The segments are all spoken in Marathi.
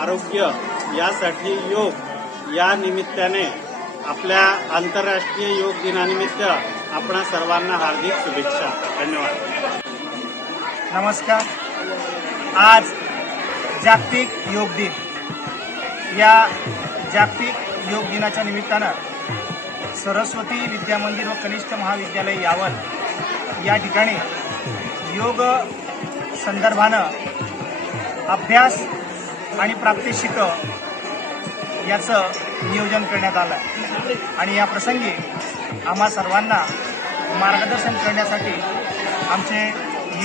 आरोग्य यासाठी योग या निमित्ताने आपल्या आंतरराष्ट्रीय योग दिनानिमित्त आपणा सर्वांना हार्दिक शुभेच्छा. धन्यवाद. नमस्कार. आज जागतिक योग दिन. या जागतिक योग दिनाच्या निमित्तानं सरस्वती विद्या मंदिर व कनिष्ठ महाविद्यालय यावल या ठिकाणी योग संदर्भानं अभ्यास आणि प्रात्यक्षिक याचं नियोजन करण्यात आलं आहे आणि या प्रसंगी आम्हा सर्वांना मार्गदर्शन करण्यासाठी आमचे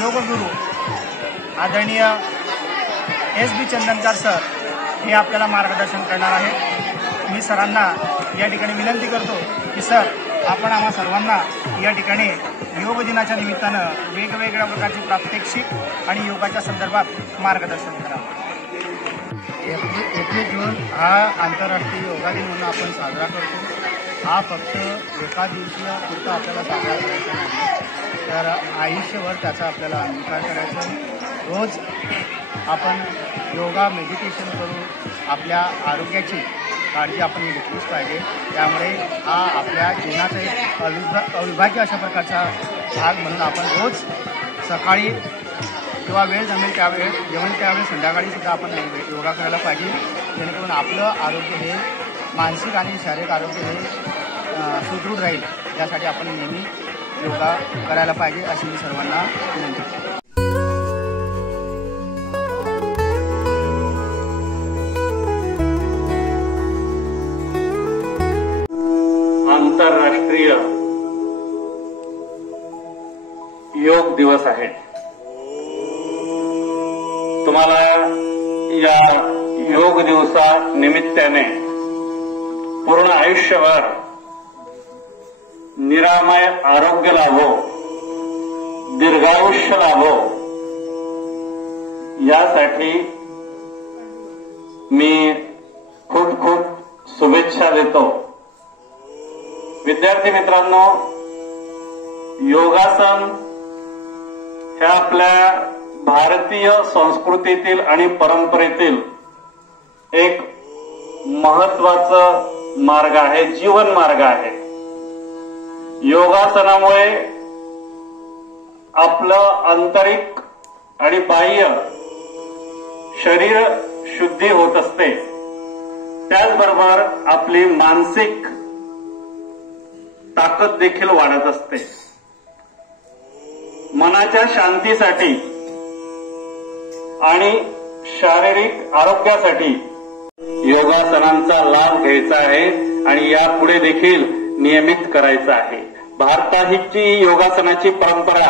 योगगुरू आदरणीय SB चंदनकर सर हे आपल्याला मार्गदर्शन करणार आहेत. मी सरांना या ठिकाणी विनंती करतो की सर आपण आम्हा सर्वांना या ठिकाणी योग दिनाच्या निमित्तानं वेगवेगळ्या प्रकारची प्रात्यक्षिक आणि योगाच्या संदर्भात मार्गदर्शन करावं. 21 जून हा आंतरराष्ट्रीय योगा दिन म्हणून आपण साजरा करतो. हा फक्त एका दिवशीय पुरता आपल्याला साजरा करायचा नाही, तर आयुष्यभर त्याचा आपल्याला अंगीकार करायचा आहे. रोज आपण योगा मेडिटेशन करून आपल्या आरोग्याची काळजी आपण घेतलीच पाहिजे. त्यामुळे हा आपल्या जीवनाचा एक अविभाज्य अशा प्रकारचा भाग म्हणून आपण रोज सकाळी किंवा वेळ जमेल त्यावेळेस जेवण त्यावेळेस संध्याकाळी सुद्धा आपण योगा करायला पाहिजे, जेणेकरून आपलं आरोग्य हे मानसिक आणि शारीरिक आरोग्य हे सुदृढ राहील. यासाठी आपण नेहमी योगा करायला पाहिजे अशी मी सर्वांना विनंती करतो. आंतरराष्ट्रीय योग दिवस आहे. तुम्हाला या योग दिवसा निमित्ताने पूर्ण आयुष्यभर निरामय आरोग्य लाभो, दीर्घायुष्य लाभो यासाठी मी खूप खूप शुभेच्छा देतो. विद्यार्थी मित्रांनो, योगासन हे आपल्या भारतीय संस्कृतीतील आणि परंपरेतील एक महत्वाचा मार्ग आहे, जीवन मार्ग आहे. योगासनामुळे आपलं आंतरिक आणि बाह्य शरीर शुद्धी होत असते, त्याचबरोबर आपली मानसिक ताकद देखील वाढत असते. मनाच्या शांतीसाठी आणि शारीरिक आरोग्यासाठी योगासनांचा लाभ घ्यायचा आहे आणि यापुढे देखील नियमित करायचा आहे. भारताची योगासनाची परंपरा,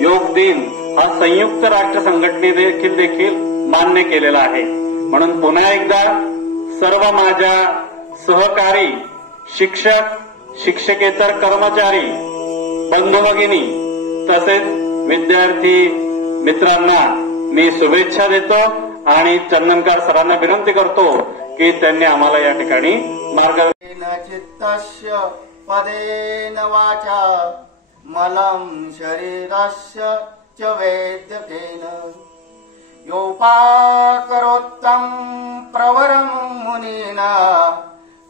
योग दिन हा संयुक्त राष्ट्र संघटने देखील मान्य केलेला आहे. म्हणून पुन्हा एकदा सर्व माझ्या सहकारी शिक्षक, शिक्षकेतर कर्मचारी, बंधू भगिनी तसेच विद्यार्थी मित्रांना मी शुभेच्छा देतो आणि चंदनकर सरांना विनंती करतो की त्यांनी आम्हाला या ठिकाणी मार्गदर्शन. चित्तस्य पदेन वाचा मलं शरीरस्य च वैद्यकेन योपाकरोत्तं प्रवरं मुनिना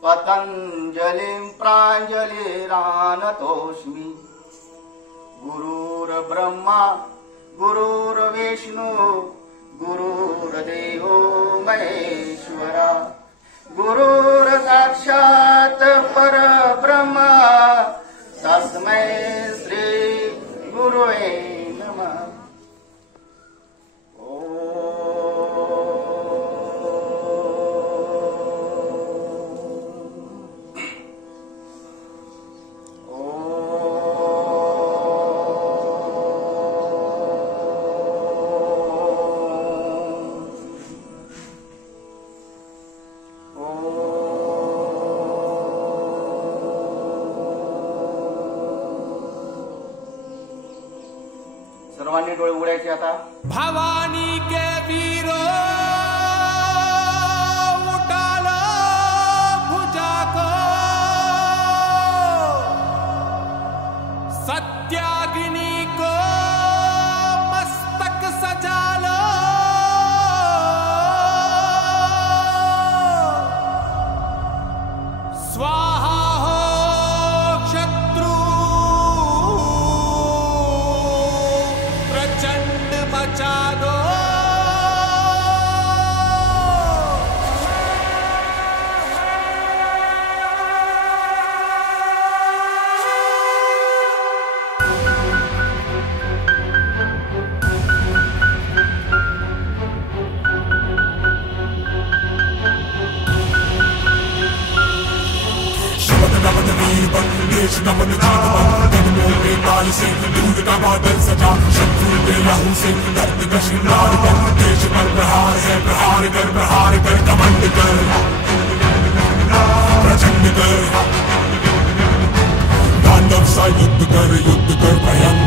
पतंजलिं प्राञ्जलिरानतोऽस्मि. गुरुर्ब्रह्मा गुरुर्विष्णु गुरुर्देवो महेश्वरा गुरुर्साक्षात् परब्रह्म तस्मै श्री गुरुवे नमः. सर्वांनी डोळे उघडायचे आता. भवानी के वीरो उठालो भुजा को, सत्याग्नि को मस्तक सजा लो. नमन नमन वीर बन, देश नमन जीत बन, कदमों पे ताल से दूध का बादल सजा, शत्रु पे लहू से दर्द का श्रृंगार कर, देश पर प्रहार है प्रहार कर कमंड कर, प्रचंड कर, दानव सा युद्ध कर भयंकर